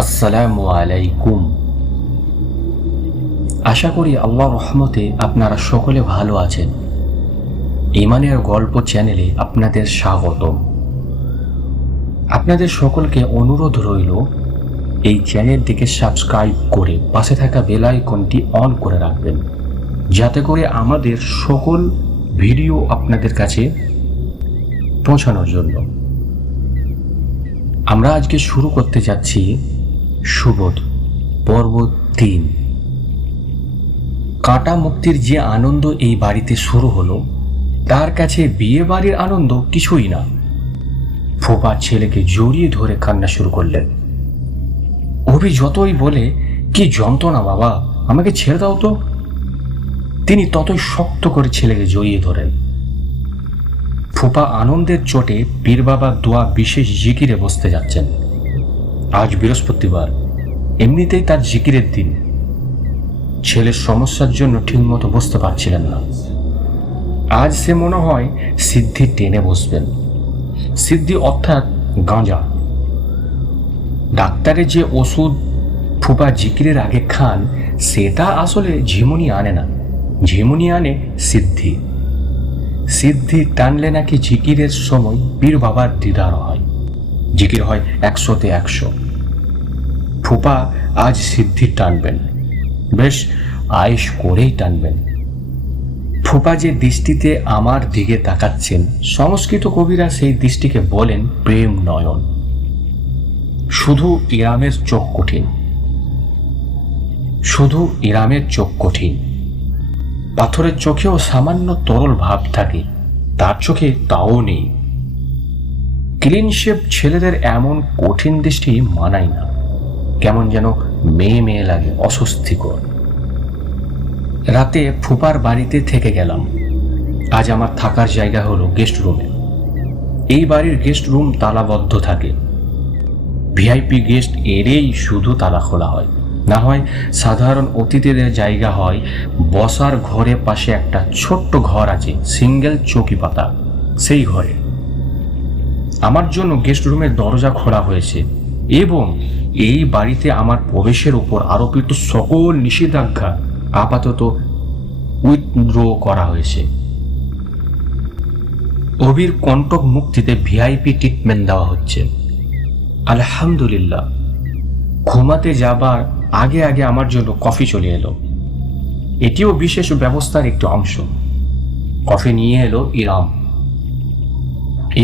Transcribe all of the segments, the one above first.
আসসালামু আলাইকুম। আশা করি আল্লাহর রহমতে আপনারা সকলে ভালো আছেন। ইমানের গল্প চ্যানেলে আপনাদের স্বাগতম। আপনাদের সকলকে অনুরোধ রইল এই চ্যানেলটিকে সাবস্ক্রাইব করে পাশে থাকা বেল আইকনটি অন করে রাখবেন, যাতে করে আমাদের সকল ভিডিও আপনাদের কাছে পৌঁছানোর জন্য। আমরা আজকে শুরু করতে যাচ্ছি সুবোধ পর্ব 3। কাঁটা মুক্তির যে আনন্দ এই বাড়িতে শুরু হলো, তার কাছে বিয়ে বাড়ির আনন্দ কিছুই না। ফোপা ছেলেকে জড়িয়ে ধরে কান্না শুরু করলেন। অভি যতই বলে, কি যন্ত্রণা বাবা, আমাকে ছেড়ে দাও তো, তিনি ততই শক্ত করে ছেলেকে জড়িয়ে ধরেন। ফোপা আনন্দের চোটে পীর বাবার দোয়া বিশেষ জিকিরে বসতে যাচ্ছেন। আজ বৃহস্পতিবার, এমনিতেই তার জিকিরের দিন। ছেলের সমস্যার জন্য ঠিকমতো বসতে পারছিলেন না। আজ সে মনে হয় সিদ্ধি টেনে বসবেন। সিদ্ধি অর্থাৎ গাঁজা। ডাক্তারের যে ওষুধ ফুপা জিকিরের আগে খান, সেটা আসলে ঝিমুনি আনে না, ঝিমুনি আনে সিদ্ধি। সিদ্ধি টানলে নাকি জিকিরের সময় পীর বাবার দিদার হয়, জিকির হয় 100-তে 100। ফুপা আজ সিদ্ধি টানবেন, বেশ আয়েশ করেই টানবেন। ফুপা যে দৃষ্টিতে আমার দিকে তাকাচ্ছেন, সংস্কৃত কবিরা সেই দৃষ্টিকে বলেন প্রেম নয়ন। শুধু ইরামের চোখ কঠিন, শুধু ইরামের চোখ কঠিন। পাথরের চোখেও সামান্য তরল ভাব থাকে, তার চোখে তাও নেই। ক্লিন শেপ ছেলেদের এমন কঠিন দৃষ্টি মানায় না, কেমন যেন মেয়ে মেয়ে লাগে, অস্বস্তিকর। রাতে ফুপার বাড়িতে থেকে গেলাম। আজ আমার থাকার জায়গা হলো গেস্ট রুমে। এই বাড়ির গেস্ট রুম তালাবদ্ধ থাকে। ভিআইপি গেস্ট এরেই শুধু তালা খোলা হয়, না হয় সাধারণ অতিথিদের জায়গা হয়। বসার ঘরে পাশে একটা ছোট্ট ঘর আছে, সিঙ্গেল চৌকি পাতা, সেই ঘরে। আমার জন্য গেস্ট রুমের দরজা খোলা হয়েছে এবং এই বাড়িতে আমার প্রবেশের উপর আরোপিত সকল নিষেধাজ্ঞা আপাতত উইথড্র করা হয়েছে। অভির কণ্টক মুক্তিতে ভিআইপি ট্রিটমেন্ট দেওয়া হচ্ছে। আলহামদুলিল্লাহ। ঘুমাতে যাবার আগে আগে আমার জন্য কফি চলে এলো। এটিও বিশেষ ব্যবস্থার একটি অংশ। কফি নিয়ে এলো ইরাম।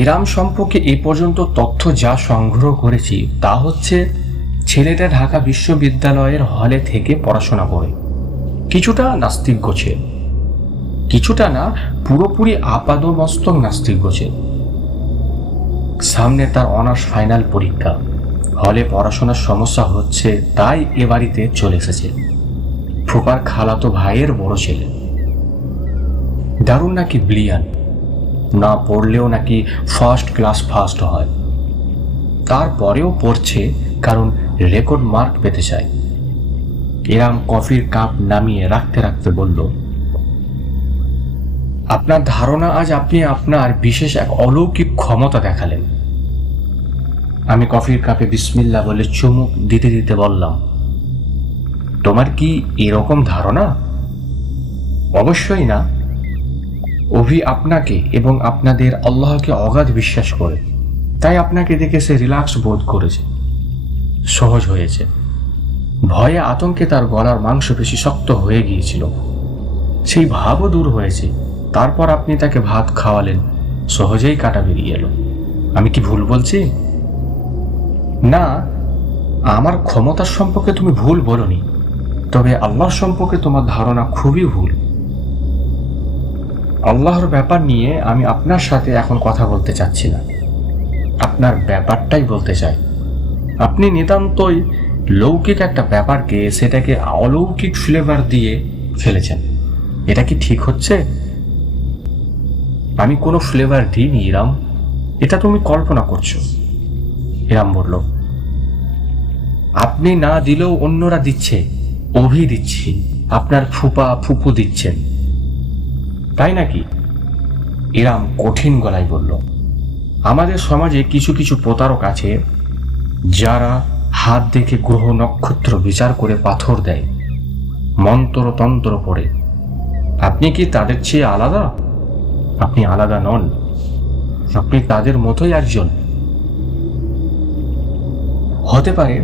ইরাম সম্পর্কে এ পর্যন্ত তথ্য যা সংগ্রহ করেছি তা হচ্ছে, ছেলেটা ঢাকা বিশ্ববিদ্যালয়ের হলে থেকে পড়াশোনা করে। কিছুটা নাস্তিক গোছে, কিছুটা না, পুরোপুরি আপাদমস্তক নাস্তিক গোছে। সামনে তার অনার্স ফাইনাল পরীক্ষা। হলে পড়াশোনার সমস্যা হচ্ছে, তাই এ বাড়িতে চলে এসেছে। ফুপার খালাতো ভাইয়ের বড় ছেলে। দারুণ নাকি ব্রিলিয়ান, না পড়লেও নাকি ফার্স্ট ক্লাস ফার্স্ট হয়। তারপরেও পড়ছে, কারণ রেকর্ড মার্ক পেতে চায়। এরাম কফির কাপ নামিয়ে রাখতে রাখতে বলল, আপনার ধারণা আজ আপনি আপনার বিশেষ এক অলৌকিক ক্ষমতা দেখালেন। আমি কফির কাপে বিসমিল্লাহ বলে চুমুক দিতে দিতে বললাম, তোমার কি এরকম ধারণা? অবশ্যই না। অভি আপনাকে এবং আপনাদের আল্লাহকে অগাধ বিশ্বাস করে, তাই আপনাকে দেখে সে রিল্যাক্স বোধ করেছে, সহজ হয়েছে। ভয়ে আতঙ্কে তার গলার মাংসপেশি শক্ত হয়ে গিয়েছিল, সেই ভাবও দূর হয়েছে। তারপর আপনি তাকে ভাত খাওয়ালেন, সহজেই কাটা বেরিয়ে এলো। আমি কি ভুল বলছি? না, আমার ক্ষমতার সম্পর্কে তুমি ভুল বলনি, তবে আল্লাহ সম্পর্কে তোমার ধারণা খুবই ভুল। আল্লাহর ব্যাপার নিয়ে আমি আপনার সাথে এখন কথা বলতে চাচ্ছি না, আপনার ব্যাপারটাই বলতে চাই। আপনি নিতান্তই লৌকিক একটা ব্যাপারকে সেটাকে অলৌকিক ফ্লেভার দিয়ে ফেলেছেন। এটা কি ঠিক হচ্ছে? আমি কোনো ফ্লেভার দিইনি ইরাম, এটা তুমি কল্পনা করছো। ইরাম বলল, আপনি না দিলেও অন্যরা দিচ্ছে, অভি দিচ্ছি, আপনার ফুপা ফুপু দিচ্ছেন, তাই নাকি? ইরাম কঠিন গলায় বলল, আমাদের সমাজে কিছু কিছু প্রতারক আছে যারা হাত দেখে গ্রহ নক্ষত্র বিচার করে পাথর দেয়, মন্ত্র তন্ত্র পড়ে। আপনি কি তাদের চেয়ে আলাদা? আপনি আলাদা নন, আপনি তাদের মতোই একজন। হতে পারে,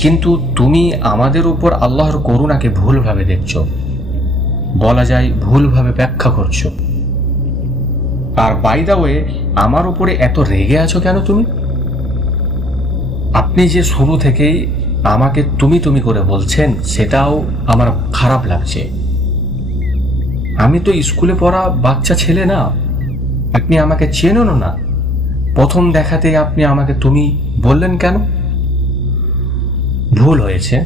কিন্তু তুমি আমাদের উপর আল্লাহর করুণাকে ভুলভাবে দেখছ, বলা যায় ভুলভাবে ব্যাখ্যা করছো। আর বাই দ্য ওয়ে, আমার উপরে এত রেগে আছো কেন তুমি? আপনি যে শুরু থেকেই আমাকে তুমি তুমি করে বলছেন, সেটাও আমার খারাপ লাগছে। আমি তো স্কুলে পড়া বাচ্চা ছেলে না, আপনি আমাকে চেনেনও না। প্রথম দেখাতেই আপনি আমাকে তুমি বললেন কেন? ভুল হয়েছে,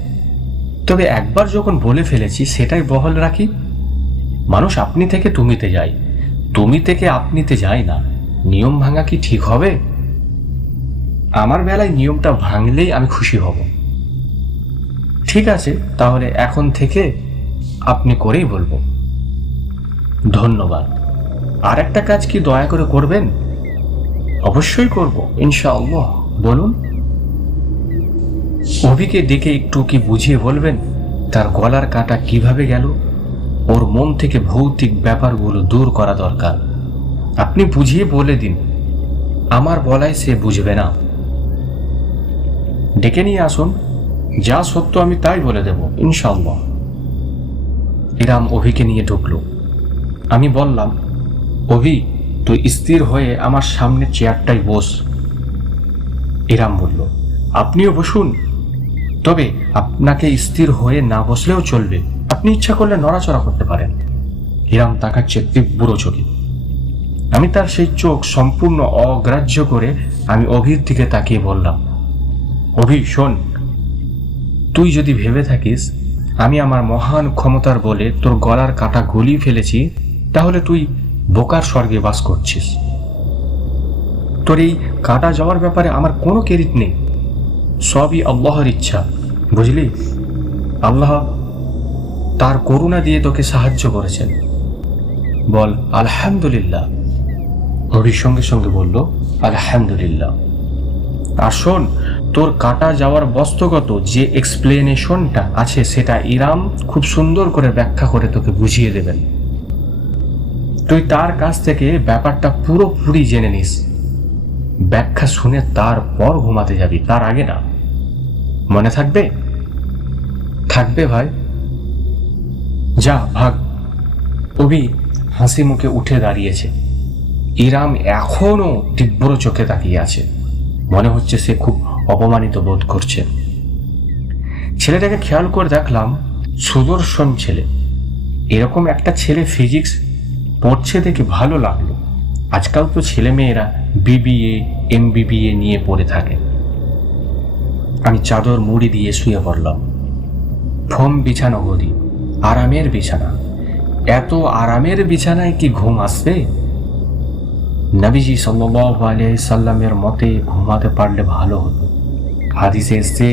তবে একবার যখন বলে ফেলেছি সেটাই বহাল রাখি। মানুষ আপনি থেকে তুমিতে যায়, তুমি থেকে আপনিতে যায় না। নিয়ম ভাঙা কি ঠিক হবে? আমার বেলায় নিয়মটা ভাঙলেই আমি খুশি হব। ঠিক আছে, তাহলে এখন থেকে আপনি করেই বলবো। ধন্যবাদ। আর একটা কাজ কি দয়া করে করবেন? অবশ্যই করব, ইনশাআল্লাহ। বলুন। অভিকে ডেকে একটু কি বুঝিয়ে বলবেন তার গলার কাঁটা কিভাবে গেল? ওর মন থেকে ভৌতিক ব্যাপারগুলো দূর করা দরকার। আপনি বুঝিয়ে বলে দিন, আমার বলায় সে বুঝবে না। ডেকে নিয়ে আসুন, যা সত্য আমি তাই বলে দেব, ইনশাআল্লাহ। ইরাম অভিকে নিয়ে ঢুকলো। আমি বললাম, অভি, তুই স্থির হয়ে আমার সামনে চেয়ারটাই বস। ইরাম বলল, আপনিও বসুন, তবে আপনাকে স্থির হয়ে না বসলেও চলবে, আপনি ইচ্ছা করলে নড়াচড়া করতে পারেন। ইরাম তাকাচ্ছে তীব্র চোখে। আমি তার সেই চোখ সম্পূর্ণ অগ্রাহ্য করে আমি অভির দিকে তাকিয়ে বললাম, অভি শোন, তুই যদি ভেবে থাকিস আমি আমার মহান ক্ষমতার বলে তোর গলার কাঁটা গলিয়ে ফেলেছি, তাহলে তুই বোকার স্বর্গে বাস করছিস। তোর এই কাটা যাওয়ার ব্যাপারে আমার কোনো ক্রেডিট নেই, সবই আল্লাহর ইচ্ছা, বুঝলি? আল্লাহ তার করুণা দিয়ে তোকে সাহায্য করেছেন। বল আলহামদুলিল্লাহ। অভির সঙ্গে সঙ্গে বলল, আলহামদুলিল্লাহ। আর শোন, তোর কাটা যাওয়ার বস্তুগত যে এক্সপ্লেনেশনটা আছে সেটা ইরাম খুব সুন্দর করে ব্যাখ্যা করে তোকে বুঝিয়ে দেবেন। তুই তার কাছ থেকে ব্যাপারটা পুরোপুরি জেনে নিস। ব্যাখ্যা শুনে তারপর ঘুমাতে যাবি, তার আগে না। মনে থাকবে? থাকবে ভাই। যা ভাগ। অভি হাসি মুখে উঠে দাঁড়িয়েছে। ইরাম এখনো তীব্র চোখে তাকিয়ে আছে, মনে হচ্ছে সে খুব অপমানিত বোধ করছে। ছেলেটাকে খেয়াল করে দেখলাম সুদর্শন ছেলে। এরকম একটা ছেলে ফিজিক্স পড়ছে দেখে ভালো লাগলো। আজকাল তো ছেলে মেয়েরা বিবিএ এমবিবিএ নিয়ে পড়ে থাকে। আমি চাদর মুড়ি দিয়ে শুয়ে পড়লাম। ফোম বিছানো গদি, আরামের বিছানা। এত আরামের বিছানায় কি ঘুম আসবে? নবীজি সাল্লাল্লাহু আলাইহি সাল্লামের মতে ঘুমাতে পারলে ভালো হতো। হাদিসে এসেছে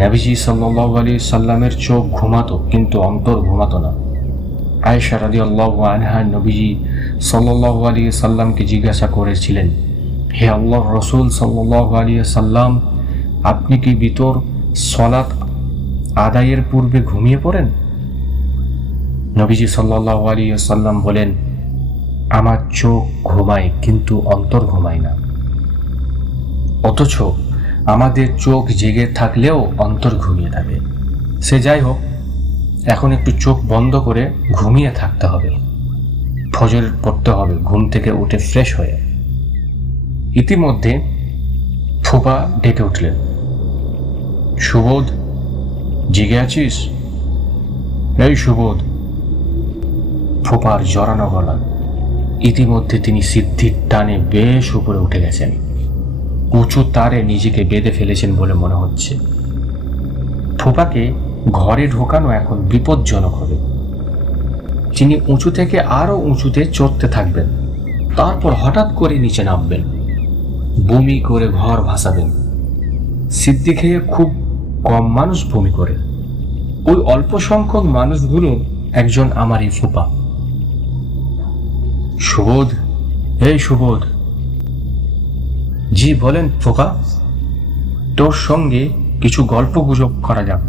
নবীজি সাল্লাল্লাহু আলাইহি সাল্লামের চোখ ঘুমাতো কিন্তু অন্তর ঘুমাতো না। আয়েশা রাদিয়াল্লাহু আনহা নবীজি সাল্লাল্লাহু আলাইহি সাল্লামকে জিজ্ঞাসা করেছিলেন, হে আল্লাহর রাসূল সাল্লাল্লাহু আলাইহি সাল্লাম, আপনি কি ভিতর সালাত আদায়ের পূর্বে ঘুমিয়ে পড়েন? নবীজি সাল্লাল্লাহু আলাইহি সাল্লাম বলেন, আমার চোখ ঘুমায় কিন্তু অন্তর ঘুমায় না। অথচ আমাদের চোখ জেগে থাকলেও অন্তর ঘুমিয়ে থাকে। সে যাই হোক, এখন একটু চোখ বন্ধ করে ঘুমিয়ে থাকতে হবে। ফজর পড়তে হবে ঘুম থেকে উঠে ফ্রেশ হয়ে। ইতিমধ্যে ফুপা ডেকে উঠলেন, সুবোধ, জেগে আছিস? এই সুবোধ। ফুপার জড়ানো গলা। ইতিমধ্যে তিনি সিদ্ধির টানে বেশ উপরে উঠে গেছেন। উঁচু তারে নিজেকে বেঁধে ফেলেছেন বলে মনে হচ্ছে। ফুপাকে ঘরে ঢোকানো এখন বিপজ্জনক হবে। তিনি উঁচু থেকে আরো উঁচুতে চড়তে থাকবেন, তারপর হঠাৎ করে নিচে নামবেন, বমি করে ঘর ভাসাবেন। সিদ্ধি খেয়ে খুব কম মানুষ বমি করে। ওই অল্প সংখ্যক মানুষগুলোর একজন আমার এই ফুপা। সুবোধ, এই সুবোধ। জি বলেন ফুপা। তোর সঙ্গে কিছু গল্প গুজব করা যাক,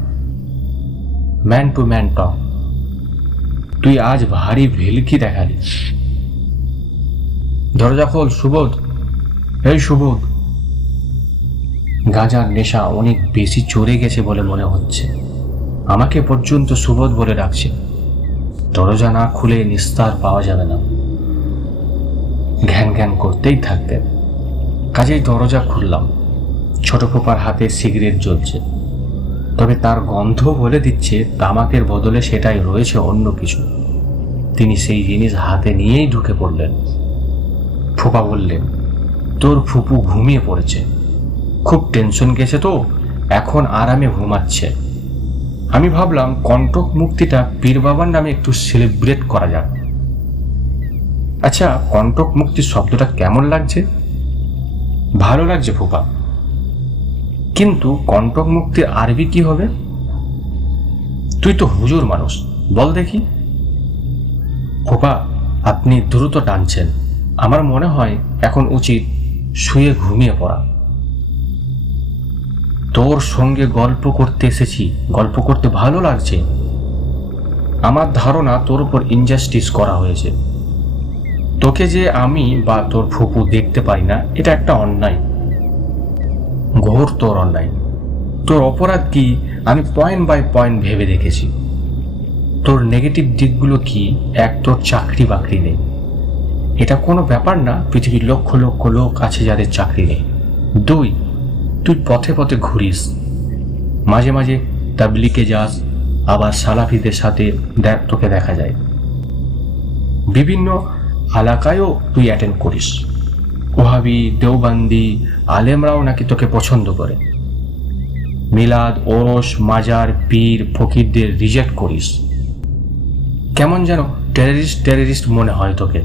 ম্যান টু ম্যান টক। তুই আজ ভারী ভেলকি দেখালি। দরজা খোল সুবোধ, এই সুবোধ। গাঁজার নেশা অনেক বেশি চড়ে গেছে বলে মনে হচ্ছে। আমাকে পর্যন্ত সুবোধ বলে ডাকছে। দরজা না খুলে নিস্তার পাওয়া যাবে না, ঘ্যান ঘ্যান করতেই থাকবে। কাজেই দরজা খুললাম। ছোট ফুপার হাতে সিগারেট জ্বলছে, তবে তার গন্ধ বলে দিচ্ছে তামাকের বদলে সেটাই রয়েছে অন্য কিছু। তিনি সেই জিনিস হাতে নিয়েই ঢুকে পড়লেন। ফুপা বললেন, তোর ফুপু ঘুমিয়ে পড়েছে, খুব টেনশন গেছে তো, এখন আরামে ঘুমাচ্ছে। আমি ভাবলাম কণ্টক মুক্তিটা পীর বাবার নামে একটু সেলিব্রেট করা যাক। আচ্ছা, কণ্টক মুক্তি শব্দটা কেমন লাগছে? ভালো লাগছে ফুপা, কিন্তু কণ্টক মুক্তির আরবি কি হবে? তুই তো হুজুর মানুষ, বল দেখি। ফুপা, আপনি দ্রুত টানছেন। আমার মনে হয় এখন উচিত শুয়ে ঘুমিয়ে পড়া। তোর সঙ্গে গল্প করতে এসেছি, গল্প করতে ভালো লাগছে। আমার ধারণা তোর উপর ইনজাস্টিস করা হয়েছে। তোকে যে আমি বা তোর ফুপু দেখতে পারি না, এটা একটা অন্যায়, ঘোর তোর অন্যায়। তোর অপরাধ কি আমি পয়েন্ট বাই পয়েন্ট ভেবে দেখেছি। তোর নেগেটিভ দিকগুলো কি? এক, তোর চাকরি বাকরি নেই, এটা কোনো ব্যাপার না, পৃথিবীর লক্ষ লক্ষ লোক আছে যাদের চাকরি নেই। দুই, তুই পথে পথে ঘুরিস, মাঝে মাঝে তাবলিগে যাস, আবার সালাফিদের সাথে তোকে দেখা যায়। বিভিন্ন এলাকায়ও তুই অ্যাটেন্ড করিস। ওহাবি, দেওবান্দি আলেমরাও নাকি তোকে পছন্দ করে। মিলাদ, ওরস, মাজার, পীর, ফকিরদের রিজেক্ট করিস। কেমন যেন টেররিস্ট মনে হয় তোকে।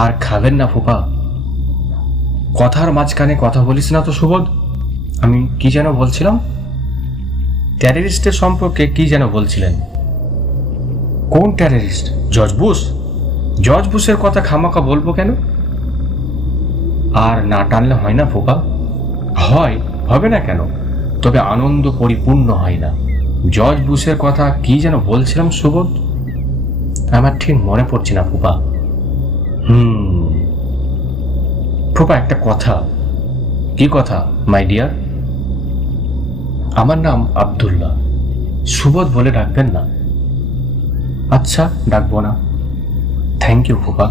আর খাবেন না ফুপা, কথার মাঝখানে কথা বলিস না তো সুবোধ। আমি কি যেন বলছিলাম? টেররিস্টের সম্পর্কে কি যেন বলছিলেন? কোন টেররিস্ট? George Bush? জর্জ বুশের কথা খামাকা বলবো কেন? আর না টানলে হয় না ফুপা? হয়, হবে না কেন, তবে আনন্দ পরিপূর্ণ হয় না। জর্জ বুশের কথা কি যেন বলছিলাম সুবোধ, আমার ঠিক মনে পড়ছে না ফুপা। ফুপা, একটা কথা। কি কথা মাই ডিয়ার? আমার নাম আব্দুল্লাহ, সুবোধ বলে ডাকবেন না? আচ্ছা, ডাকবো না। থ্যাংক ইউ ফুপা।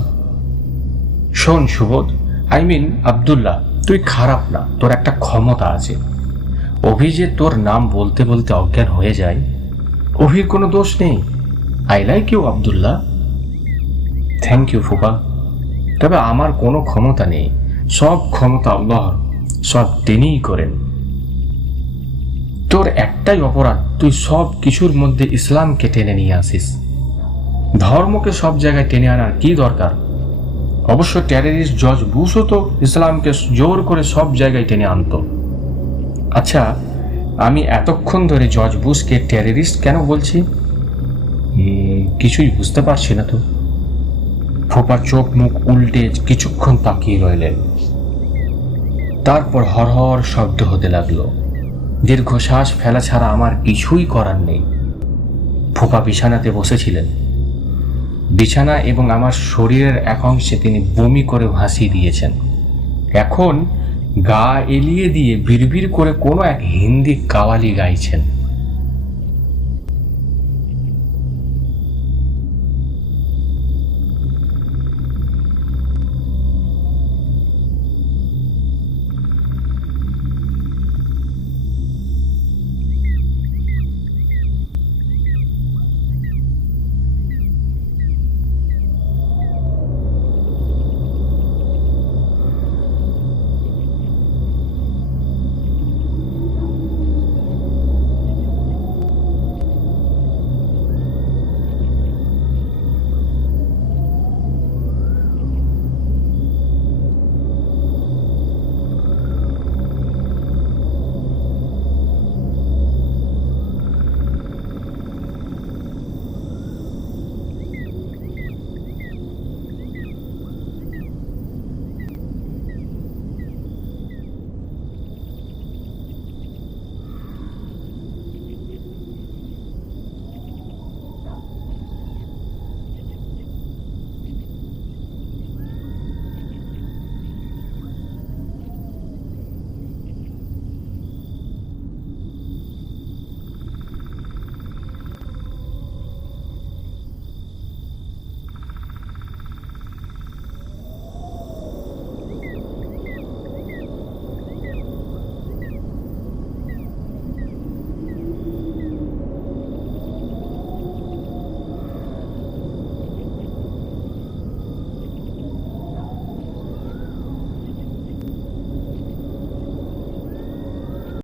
শোন সুবোধ, আই মিন আব্দুল্লাহ, তুই খারাপ না, তোর একটা ক্ষমতা আছে। অভি যে তোর নাম বলতে বলতে অজ্ঞান হয়ে যায়, অভির কোনো দোষ নেই। I like you Abdullah. Thank you ফুপা, তবে আমার কোনো ক্ষমতা নেই, সব ক্ষমতা আল্লাহর, সব তিনিই করেন। তোর একটাই অপরাধ, তুই সব কিছুর মধ্যে ইসলামকে টেনে নিয়ে আসিস। ধর্মকে সব জায়গায় টেনে আনার কি দরকার? অবশ্য টেররিস্ট জর্জ বুশও তো ইসলামকে জোর করে সব জায়গায় টেনে আনতো। আচ্ছা, আমি এতক্ষণ ধরে জর্জ বুশকে টেররিস্ট কেন বলছি কিছুই বুঝতে পারছি না তো। ফোপা চোখ মুখ উল্টে কিছুক্ষণ তাকিয়ে রইলেন। তারপর হরহর শব্দ হতে লাগলো। দীর্ঘশ্বাস ফেলা ছাড়া আমার কিছুই করার নেই। ফোপা বিছানাতে বসেছিলেন। বিছানা এবং আমার শরীরের এক অংশে তিনি বমি করে ভাসিয়ে দিয়েছেন। এখন গা এলিয়ে দিয়ে বিড়বিড় করে কোনো এক হিন্দি কাওয়ালি গাইছেন।